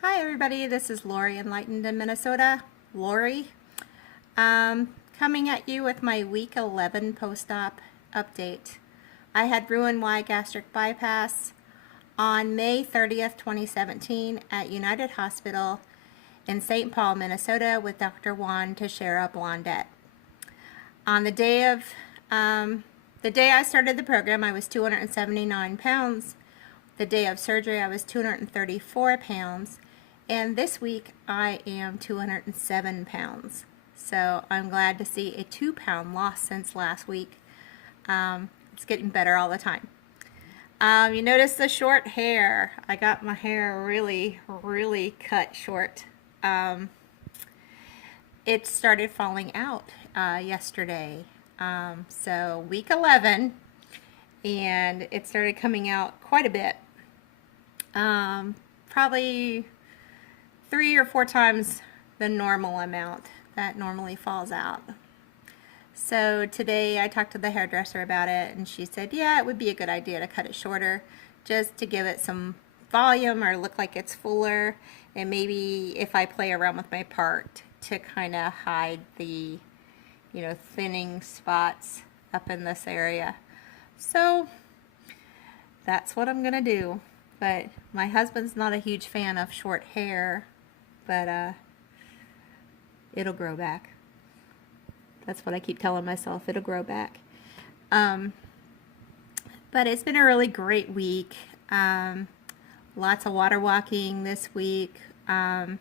Hi everybody, this is Lori Enlightened in Minnesota. Lori, coming at you with my week 11 post-op update. I had RNY gastric bypass on May 30th, 2017 at United Hospital in St. Paul, Minnesota with Dr. Juan Teixeira Blondet. On the day I started the program, I was 279 pounds. The day of surgery, I was 234 pounds. And this week, I am 207 pounds. So I'm glad to see a 2-pound loss since last week. It's getting better all the time. You notice the short hair. I got my hair really cut short. It started falling out yesterday. So week 11, and it started coming out quite a bit. Probably 3 or 4 times the normal amount that normally falls out. So today I talked to the hairdresser about it, and she said, yeah, it would be a good idea to cut it shorter just to give it some volume or look like it's fuller, and maybe if I play around with my part to kind of hide the, thinning spots up in this area. So that's what I'm gonna do. But my husband's not a huge fan of short hair, but it'll grow back. That's what I keep telling myself, it'll grow back. But it's been a really great week. Lots of water walking this week. I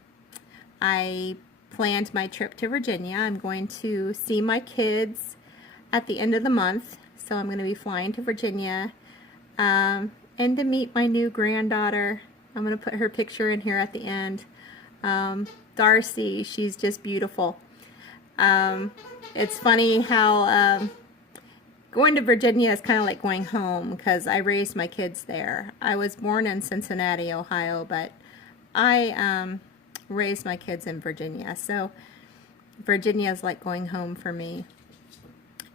planned my trip to Virginia. I'm going to see my kids at the end of the month, so I'm going to be flying to Virginia and to meet my new granddaughter. I'm going to put her picture in here at the end. Darcy, she's just beautiful. It's funny how going to Virginia is kind of like going home, because I raised my kids there. I was born in Cincinnati, Ohio, but I raised my kids in Virginia. So Virginia is like going home for me.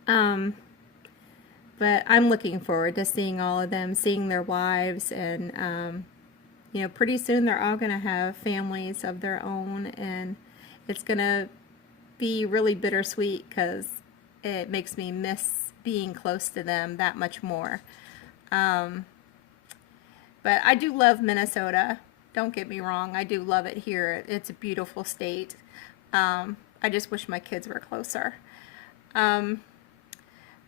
But I'm looking forward to seeing all of them, seeing their wives, and pretty soon they're all going to have families of their own, and it's going to be really bittersweet because it makes me miss being close to them that much more. But I do love Minnesota. Don't get me wrong, I do love it here. It's a beautiful state. I just wish my kids were closer. But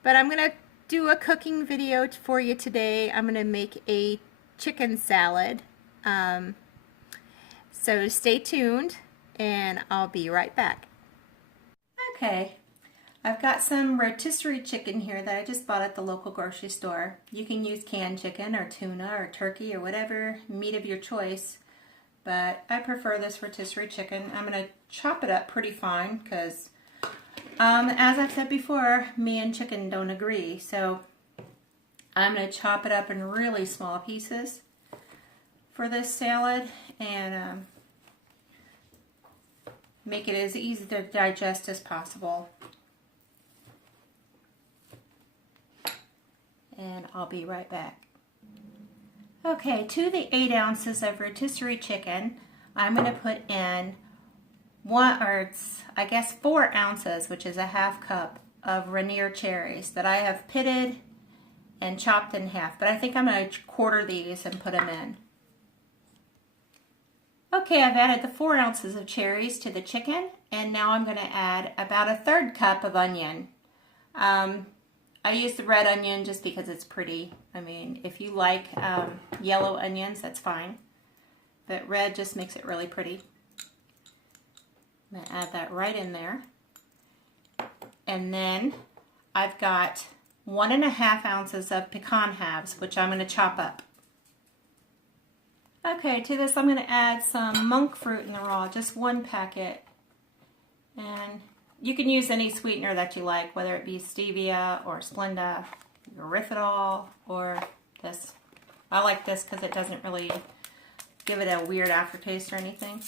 I'm going to do a cooking video for you today. I'm going to make a chicken salad. So stay tuned, and I'll be right back. Okay, I've got some rotisserie chicken here that I just bought at the local grocery store. You can use canned chicken or tuna or turkey or whatever meat of your choice, but I prefer this rotisserie chicken. I'm going to chop it up pretty fine because, as I've said before, me and chicken don't agree. So I'm going to chop it up in really small pieces for this salad and make it as easy to digest as possible. And I'll be right back. Okay, to the 8 ounces of rotisserie chicken, I'm going to put in 4 ounces, which is a ½ cup of Rainier cherries that I have pitted and chopped in half. But I think I'm going to quarter these and put them in. Okay, I've added the 4 ounces of cherries to the chicken, and now I'm going to add about a 1/3 cup of onion. I use the red onion just because it's pretty. I mean, if you like yellow onions, that's fine, but red just makes it really pretty. I'm going to add that right in there. And then I've got 1½ ounces of pecan halves, which I'm going to chop up. Okay, to this I'm going to add some monk fruit in the raw, just 1 packet. And you can use any sweetener that you like, whether it be stevia or Splenda, erythritol, or this. I like this because it doesn't really give it a weird aftertaste or anything.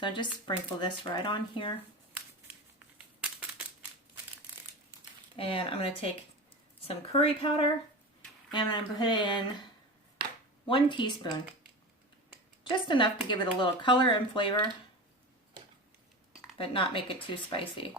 So just sprinkle this right on here. And I'm going to take some curry powder and I'm going to put in 1 teaspoon. Just enough to give it a little color and flavor, but not make it too spicy.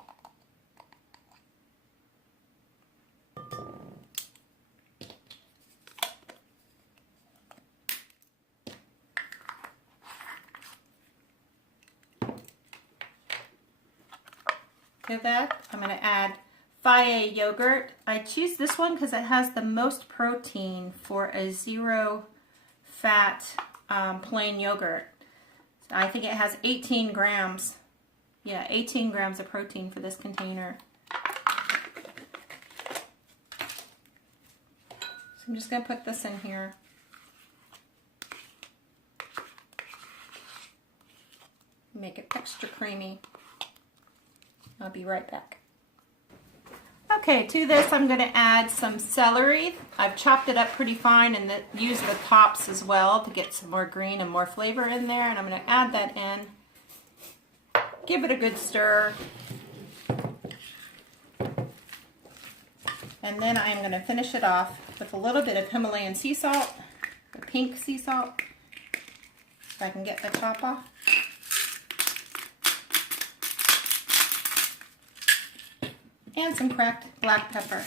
To that, I'm going to add Faye yogurt. I choose this one because it has the most protein for a zero fat plain yogurt. So I think it has 18 grams. Yeah, 18 grams of protein for this container. So I'm just going to put this in here. Make it extra creamy. I'll be right back. Okay, to this I'm going to add some celery. I've chopped it up pretty fine and used the tops as well to get some more green and more flavor in there. And I'm going to add that in. Give it a good stir. And then I'm going to finish it off with a little bit of Himalayan sea salt, the pink sea salt, if I can get the top off. And some cracked black pepper.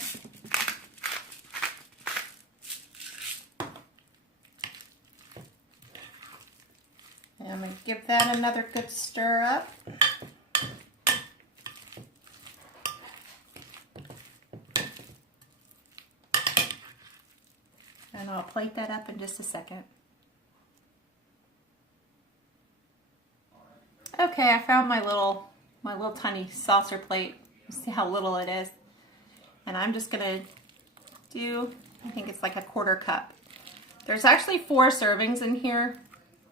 And I'm going to give that another good stir up. And I'll plate that up in just a second. Okay, I found my little tiny saucer plate. See how little it is. And I'm just going to do, I think it's like a 1/4 cup. There's actually 4 servings in here,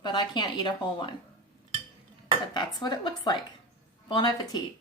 but I can't eat a whole one. But that's what it looks like. Bon appetit.